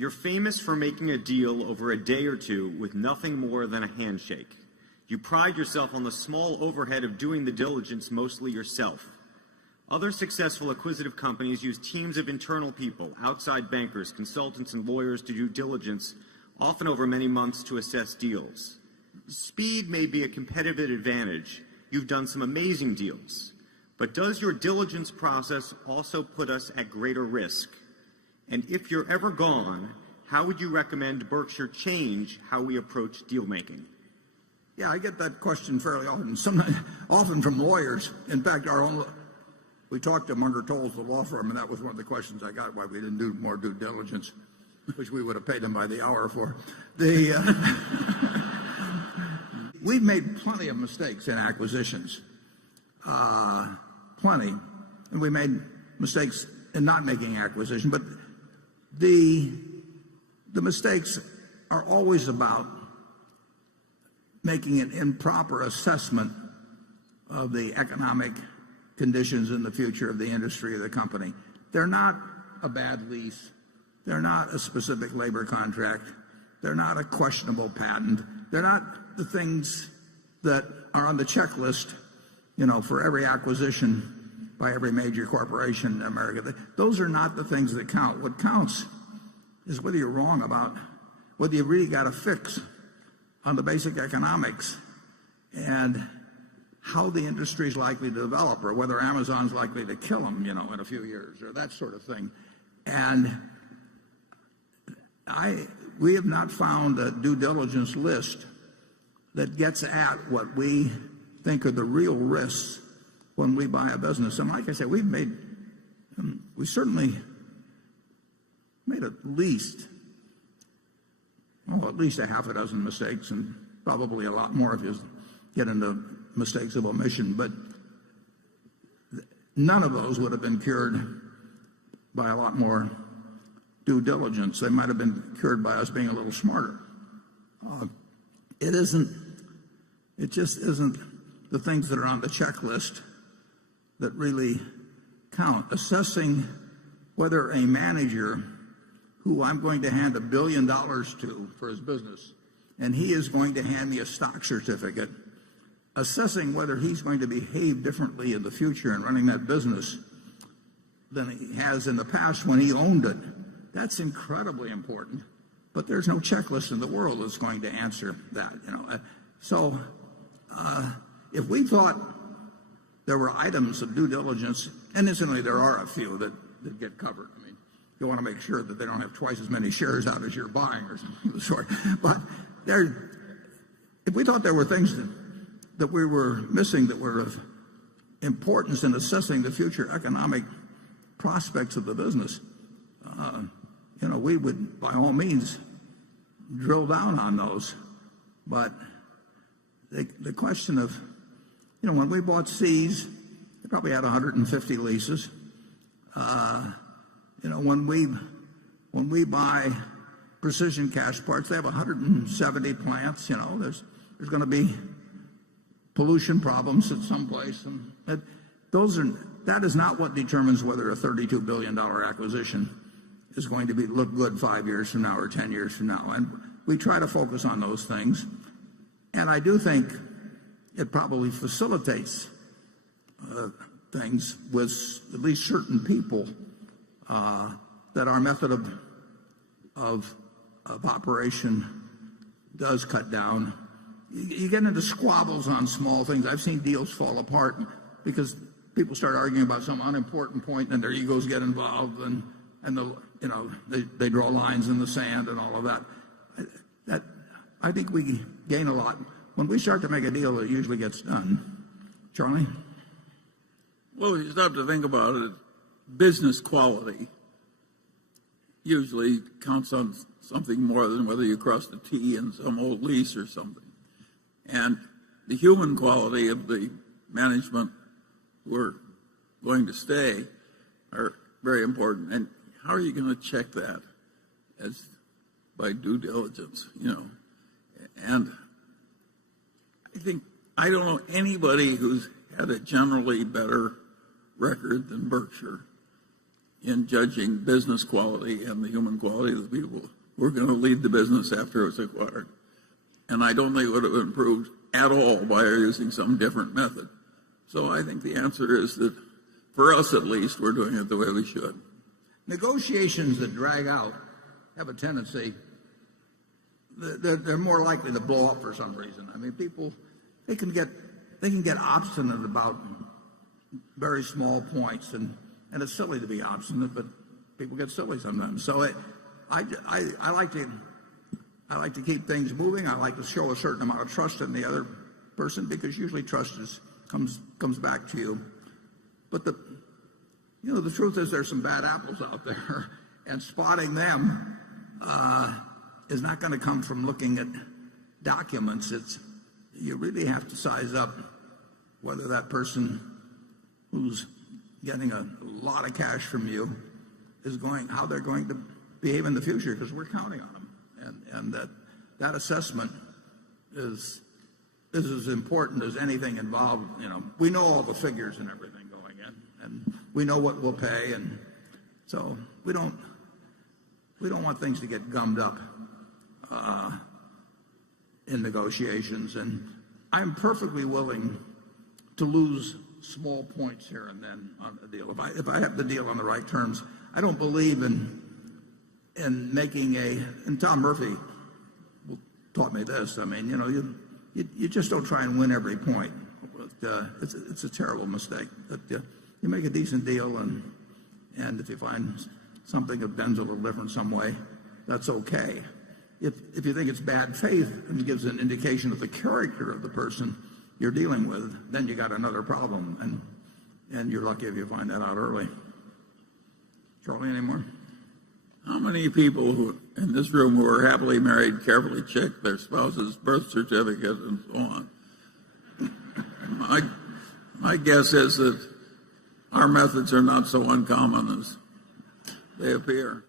You're famous for making a deal over a day or two with nothing more than a handshake. You pride yourself on the small overhead of doing the diligence mostly yourself. Other successful acquisitive companies use teams of internal people, outside bankers, consultants, and lawyers to do diligence, often over many months, to assess deals. Speed may be a competitive advantage. You've done some amazing deals. But does your diligence process also put us at greater risk? And if you're ever gone, how would you recommend Berkshire change how we approach deal making? Yeah, I get that question fairly often, often from lawyers. In fact, we talked to Munger, the law firm, and that was one of the questions I got, why we didn't do more due diligence, which we would have paid them by the hour for. We've made plenty of mistakes in acquisitions, plenty, and we made mistakes in not making acquisition. But the mistakes are always about making an improper assessment of the economic conditions in the future of the industry or the company. They're not a bad lease. They're not a specific labor contract. They're not a questionable patent. They're not the things that are on the checklist, for every acquisition by every major corporation in America. Those are not the things that count. What counts is whether you're wrong about whether you really got a fix on the basic economics and how the industry is likely to develop, or whether Amazon's likely to kill them, in a few years, or that sort of thing. And we have not found a due diligence list that gets at what we think are the real risks when we buy a business. And like I said, we certainly made at least a half a dozen mistakes, and probably a lot more if you get into mistakes of omission. But none of those would have been cured by a lot more due diligence. They might have been cured by us being a little smarter. It just isn't the things that are on the checklist that really count. Assessing whether a manager who I'm going to hand $1 billion to for his business, and he is going to hand me a stock certificate, assessing whether he's going to behave differently in the future in running that business than he has in the past when he owned it, that's incredibly important. But there's no checklist in the world that's going to answer that. So if we thought there were items of due diligence, and incidentally there are a few that get covered. I mean, you want to make sure that they don't have twice as many shares out as you're buying or something of the sort. But if we thought there were things that we were missing that were of importance in assessing the future economic prospects of the business, we would, by all means, drill down on those. But the question of, when we bought Seas, they probably had 150 leases. When we buy Precision Cash Parts, they have 170 plants. There's going to be pollution problems at some place, and that is not what determines whether a $32 billion acquisition is going to look good 5 years from now or 10 years from now. And we try to focus on those things. And I do think it probably facilitates things with at least certain people that our method of operation does cut down. You get into squabbles on small things. I've seen deals fall apart because people start arguing about some unimportant point, and their egos get involved, and they draw lines in the sand and all of that. I think we gain a lot when we start to make a deal. It usually gets done. Charlie? Well, you stop to think about it. Business quality usually counts on something more than whether you cross the T in some old lease or something. And the human quality of the management who are going to stay are very important. And how are you going to check that? As by due diligence, And I don't know anybody who's had a generally better record than Berkshire. in judging business quality and the human quality of the people who are going to lead the business after it's acquired. And I don't think it would have improved at all by using some different method. So I think the answer is that, for us at least, we're doing it the way we should. Negotiations that drag out have a tendency, they're more likely to blow up for some reason. I mean, people, they can get obstinate about very small points, and it's silly to be obstinate, but people get silly sometimes. So I like to keep things moving. I like to show a certain amount of trust in the other person, because usually trust comes back to you. But the truth is, there's some bad apples out there, and spotting them is not going to come from looking at documents. You really have to size up whether that person who's getting a lot of cash from you how they're going to behave in the future, because we're counting on them, and that assessment is as important as anything involved. We know all the figures and everything going in, and we know what we'll pay, and so we don't want things to get gummed up in negotiations. And I'm perfectly willing to lose small points here and then on a deal if I have the deal on the right terms. I don't believe in making and Tom Murphy taught me this. I mean, you just don't try and win every point. It's a terrible mistake. You make a decent deal, and if you find something that bends a little different some way, that's okay. If you think it's bad faith and gives an indication of the character of the person you're dealing with, then you got another problem, and you're lucky if you find that out early. Charlie, any more? How many people in this room who are happily married carefully check their spouse's birth certificate and so on? My guess is that our methods are not so uncommon as they appear.